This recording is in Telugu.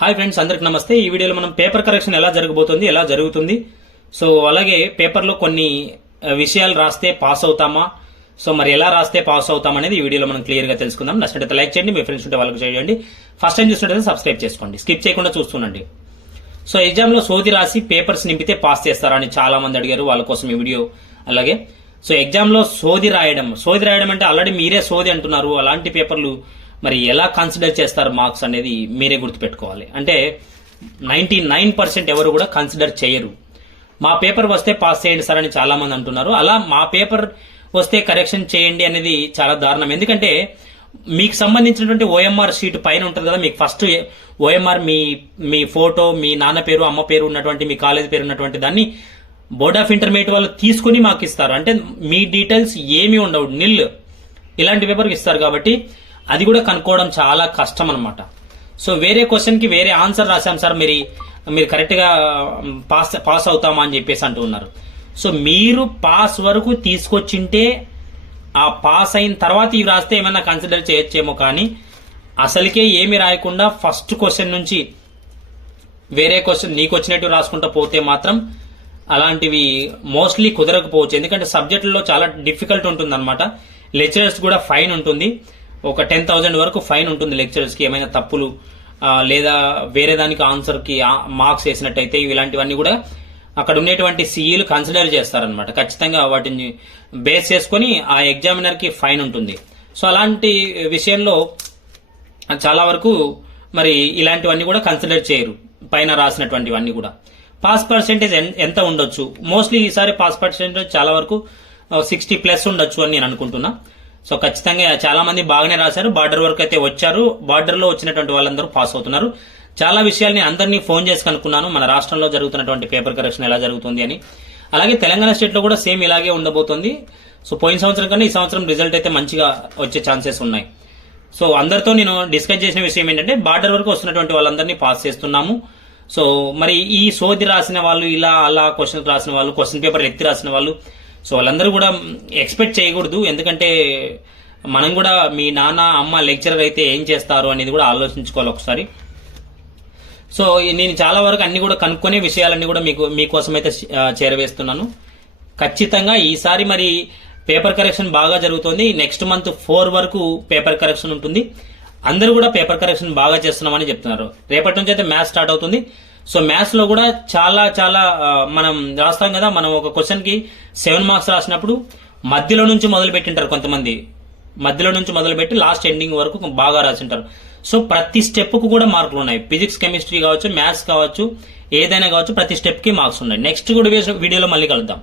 హాయ్ ఫ్రెండ్స్ అందరికి నమస్తే. ఈ వీడియోలో మనం పేపర్ కరెక్షన్ ఎలా జరగబోతుంది ఎలా జరుగుతుంది? సో అలాగే పేపర్లో కొన్ని విషయాలు రాస్తే పాస్ అవుతామా? సో మరి ఎలా రాస్తే పాస్ అవుతాం అనేది ఈ వీడియోలో మనం క్లియర్గా తెలుసుకుందాం. నచ్చినట్లయితే లైక్ చేయండి మీ ఫ్రెండ్స్ ఉంటే వాళ్ళకి చేయండి. ఫస్ట్ టైం చూసినట్లయితే సబ్స్క్రైబ్ చేసుకోండి. స్కిప్ చేయకుండా చూస్తుండండి. సో ఎగ్జామ్లో సోది రాసి పేపర్స్ నింపితే పాస్ చేస్తారా అని చాలా మంది అడిగారు వాళ్ళ కోసం ఈ వీడియో. అలాగే సో ఎగ్జామ్లో సోది రాయడం. సోది రాయడం అంటే ఆల్రెడీ మీరే సోది అంటున్నారు. అలాంటి పేపర్లు మరి ఎలా కన్సిడర్ చేస్తారు మార్క్స్ అనేది మీరే గుర్తుపెట్టుకోవాలి. అంటే నైంటీ నైన్ పర్సెంట్ ఎవరు కూడా కన్సిడర్ చేయరు. మా పేపర్ వస్తే పాస్ చేయండి సార్ అని చాలామంది అంటున్నారు. అలా మా పేపర్ వస్తే కరెక్షన్ చేయండి అనేది చాలా దారుణం. ఎందుకంటే మీకు సంబంధించినటువంటి ఓఎంఆర్ షీట్ పైన ఉంటుంది కదా మీకు ఫస్ట్ ఓఎంఆర్ మీ మీ ఫోటో మీ నాన్న పేరు అమ్మ పేరు ఉన్నటువంటి మీ కాలేజ్ పేరు ఉన్నటువంటి దాన్ని బోర్డ్ ఆఫ్ ఇంటర్మీడియట్ వాళ్ళు తీసుకుని మాకు ఇస్తారు. అంటే మీ డీటెయిల్స్ ఏమీ ఉండవు నిల్ ఇలాంటి పేపర్కి ఇస్తారు కాబట్టి అది కూడా కనుక్కోవడం చాలా కష్టం అనమాట సో వేరే క్వశ్చన్కి వేరే ఆన్సర్ రాశాం సార్ మీరు మీరు కరెక్ట్గా పాస్ పాస్ అవుతామా అని చెప్పేసి అంటూ ఉన్నారు. సో మీరు పాస్ వరకు తీసుకొచ్చింటే ఆ పాస్ అయిన తర్వాత ఇవి రాస్తే ఏమైనా కన్సిడర్ చేయొచ్చేమో కానీ అసలుకే ఏమి రాయకుండా ఫస్ట్ క్వశ్చన్ నుంచి వేరే క్వశ్చన్ నీకు వచ్చినట్టు రాసుకుంటూ పోతే మాత్రం అలాంటివి మోస్ట్లీ కుదరకపోవచ్చు. ఎందుకంటే సబ్జెక్టుల్లో చాలా డిఫికల్ట్ ఉంటుంది అనమాట లెక్చరర్స్ కూడా ఫైన్ ఉంటుంది. ఒక టెన్ థౌజండ్ వరకు ఫైన్ ఉంటుంది లెక్చరర్స్కి ఏమైనా తప్పులు లేదా వేరే దానికి ఆన్సర్కి మార్క్స్ వేసినట్టయితే ఇలాంటివన్నీ కూడా అక్కడ ఉండేటువంటి సీఈలు కన్సిడర్ చేస్తారనమాట ఖచ్చితంగా వాటిని బేస్ చేసుకొని ఆ ఎగ్జామినర్కి ఫైన్ ఉంటుంది. సో అలాంటి విషయంలో చాలా వరకు మరి ఇలాంటివన్నీ కూడా కన్సిడర్ చేయరు. పైన రాసినటువంటివన్నీ కూడా. పాస్ పర్సెంటేజ్ ఎంత ఉండొచ్చు? మోస్ట్లీ ఈసారి పాస్ పర్సెంటేజ్ చాలా వరకు సిక్స్టీ ప్లస్ ఉండొచ్చు అని నేను అనుకుంటున్నా. సో ఖచ్చితంగా చాలా మంది బాగానే రాశారు. బార్డర్ వరకు అయితే వచ్చారు. బార్డర్లో వచ్చినటువంటి వాళ్ళందరూ పాస్ అవుతున్నారు. చాలా విషయాల్ని అందరినీ ఫోన్ చేసి కనుక్కున్నాను. మన రాష్ట్రంలో జరుగుతున్నటువంటి పేపర్ కరెక్షన్ ఎలా జరుగుతుంది అని. అలాగే తెలంగాణ స్టేట్లో కూడా సేమ్ ఇలాగే ఉండబోతుంది. సో పోయిన సంవత్సరం కన్నా ఈ సంవత్సరం రిజల్ట్ అయితే మంచిగా వచ్చే ఛాన్సెస్ ఉన్నాయి. సో అందరితో నేను డిస్కస్ చేసిన విషయం ఏంటంటే బార్డర్ వరకు వస్తున్నటువంటి వాళ్ళందరినీ పాస్ చేస్తున్నాము. సో మరి ఈ సోది రాసిన వాళ్ళు ఇలా అలా క్వశ్చన్ రాసిన వాళ్ళు క్వశ్చన్ పేపర్ ఎత్తి రాసిన వాళ్ళు సో వాళ్ళందరూ కూడా ఎక్స్పెక్ట్ చేయకూడదు. ఎందుకంటే మనం కూడా మీ నాన్న అమ్మ లెక్చరర్ అయితే ఏం చేస్తారు అనేది కూడా ఆలోచించుకోవాలి ఒకసారి. సో నేను చాలా వరకు అన్ని కూడా కనుక్కునే విషయాలన్నీ కూడా మీకు మీకోసం అయితే చేరవేస్తున్నాను. ఖచ్చితంగా ఈసారి మరి పేపర్ కరెక్షన్ బాగా జరుగుతుంది. నెక్స్ట్ మంత్ ఫోర్ వరకు పేపర్ కరెక్షన్ ఉంటుంది. అందరూ కూడా పేపర్ కరెక్షన్ బాగా చేస్తున్నామని చెప్తున్నారు. రేపటి నుంచి అయితే మ్యాథ్స్ స్టార్ట్ అవుతుంది. సో మ్యాథ్స్లో కూడా చాలా చాలా మనం రాస్తాం కదా మనం ఒక క్వశ్చన్కి సెవెన్ మార్క్స్ రాసినప్పుడు మధ్యలో నుంచి మొదలు పెట్టింటారు కొంతమంది. మధ్యలో నుంచి మొదలుపెట్టి లాస్ట్ ఎండింగ్ వరకు బాగా రాసింటారు. సో ప్రతి స్టెప్కు కూడా మార్కులు ఉన్నాయి. ఫిజిక్స్ కెమిస్ట్రీ కావచ్చు మ్యాథ్స్ కావచ్చు ఏదైనా కావచ్చు ప్రతి స్టెప్కి మార్క్స్ ఉన్నాయి. నెక్స్ట్ కూడా వీడియోలో మళ్ళీ కలుద్దాం.